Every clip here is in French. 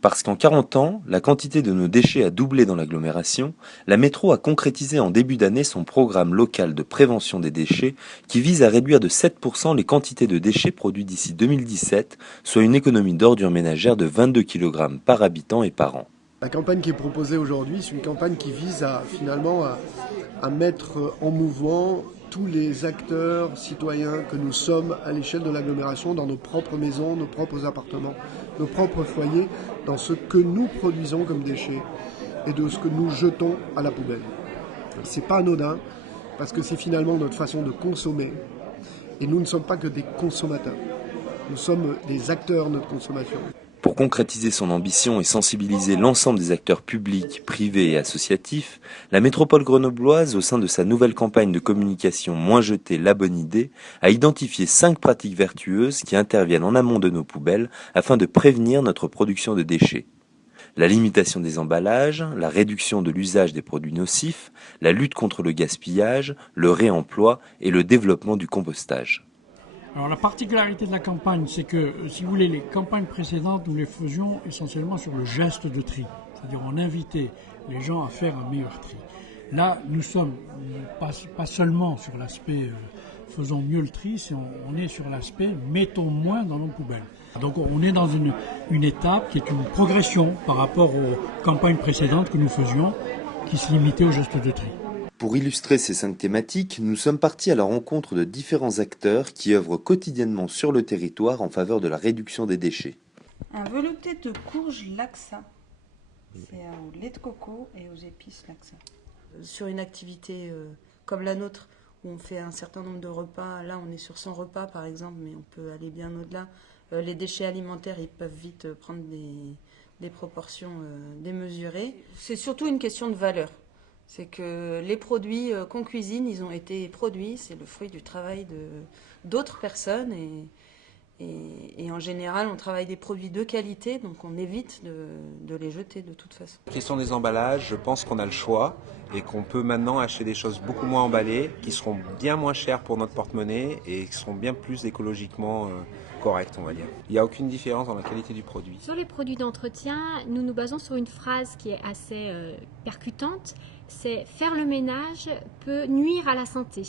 Parce qu'en 40 ans, la quantité de nos déchets a doublé dans l'agglomération, la métro a concrétisé en début d'année son programme local de prévention des déchets qui vise à réduire de 7% les quantités de déchets produits d'ici 2017, soit une économie d'ordures ménagères de 22 kg par habitant et par an. La campagne qui est proposée aujourd'hui, c'est une campagne qui vise à mettre en mouvement tous les acteurs citoyens que nous sommes à l'échelle de l'agglomération, dans nos propres maisons, nos propres appartements, nos propres foyers, dans ce que nous produisons comme déchets et de ce que nous jetons à la poubelle. C'est pas anodin, parce que c'est finalement notre façon de consommer. Et nous ne sommes pas que des consommateurs. Nous sommes des acteurs de notre consommation. Pour concrétiser son ambition et sensibiliser l'ensemble des acteurs publics, privés et associatifs, la métropole grenobloise, au sein de sa nouvelle campagne de communication Moins jeter, la bonne idée, a identifié 5 pratiques vertueuses qui interviennent en amont de nos poubelles afin de prévenir notre production de déchets. La limitation des emballages, la réduction de l'usage des produits nocifs, la lutte contre le gaspillage, le réemploi et le développement du compostage. Alors la particularité de la campagne, c'est que, si vous voulez, les campagnes précédentes, nous les faisions essentiellement sur le geste de tri. C'est-à-dire on invitait les gens à faire un meilleur tri. Là, nous sommes pas seulement sur l'aspect faisons mieux le tri, on est sur l'aspect mettons moins dans nos poubelles. Donc on est dans une étape qui est une progression par rapport aux campagnes précédentes que nous faisions, qui se limitaient au geste de tri. Pour illustrer ces 5 thématiques, nous sommes partis à la rencontre de différents acteurs qui œuvrent quotidiennement sur le territoire en faveur de la réduction des déchets. Un velouté de courge Laksa. C'est au lait de coco et aux épices Laksa. Sur une activité comme la nôtre, où on fait un certain nombre de repas, là on est sur 100 repas par exemple, mais on peut aller bien au-delà. Les déchets alimentaires, ils peuvent vite prendre des proportions démesurées. C'est surtout une question de valeur. C'est que les produits qu'on cuisine, ils ont été produits, c'est le fruit du travail d'autres personnes et en général on travaille des produits de qualité, donc on évite de les jeter de toute façon. La question des emballages, je pense qu'on a le choix et qu'on peut maintenant acheter des choses beaucoup moins emballées, qui seront bien moins chères pour notre porte-monnaie et qui seront bien plus écologiquement correctes, on va dire. Il n'y a aucune différence dans la qualité du produit. Sur les produits d'entretien, nous nous basons sur une phrase qui est assez percutante, c'est « faire le ménage peut nuire à la santé ».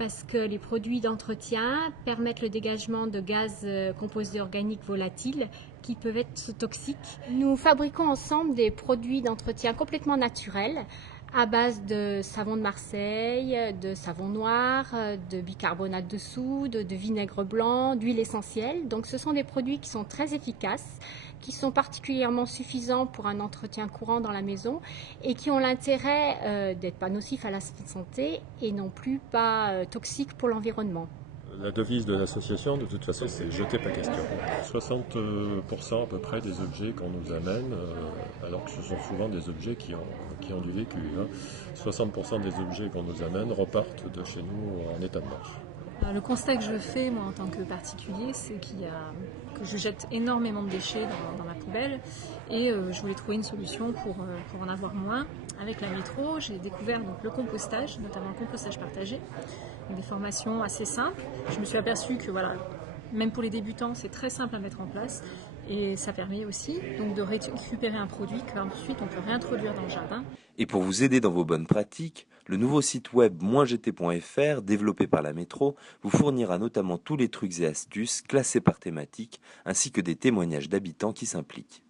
Parce que les produits d'entretien permettent le dégagement de gaz composés organiques volatiles qui peuvent être toxiques. Nous fabriquons ensemble des produits d'entretien complètement naturels à base de savon de Marseille, de savon noir, de bicarbonate de soude, de vinaigre blanc, d'huile essentielle. Donc ce sont des produits qui sont très efficaces, qui sont particulièrement suffisants pour un entretien courant dans la maison et qui ont l'intérêt d'être pas nocifs à la santé et non plus pas toxiques pour l'environnement. La devise de l'association, de toute façon, c'est « jeter pas question ». 60% à peu près des objets qu'on nous amène, alors que ce sont souvent des objets qui ont du vécu. 60% des objets qu'on nous amène repartent de chez nous en état de marche. Le constat que je fais, moi, en tant que particulier, c'est que je jette énormément de déchets dans ma poubelle et je voulais trouver une solution pour en avoir moins. Avec la métro, j'ai découvert donc, le compostage, notamment le compostage partagé, des formations assez simples. Je me suis aperçue que voilà, même pour les débutants, c'est très simple à mettre en place et ça permet aussi donc, de récupérer un produit qu'ensuite on peut réintroduire dans le jardin. Et pour vous aider dans vos bonnes pratiques, le nouveau site web moinsjeter.fr, développé par la métro, vous fournira notamment tous les trucs et astuces classés par thématique, ainsi que des témoignages d'habitants qui s'impliquent.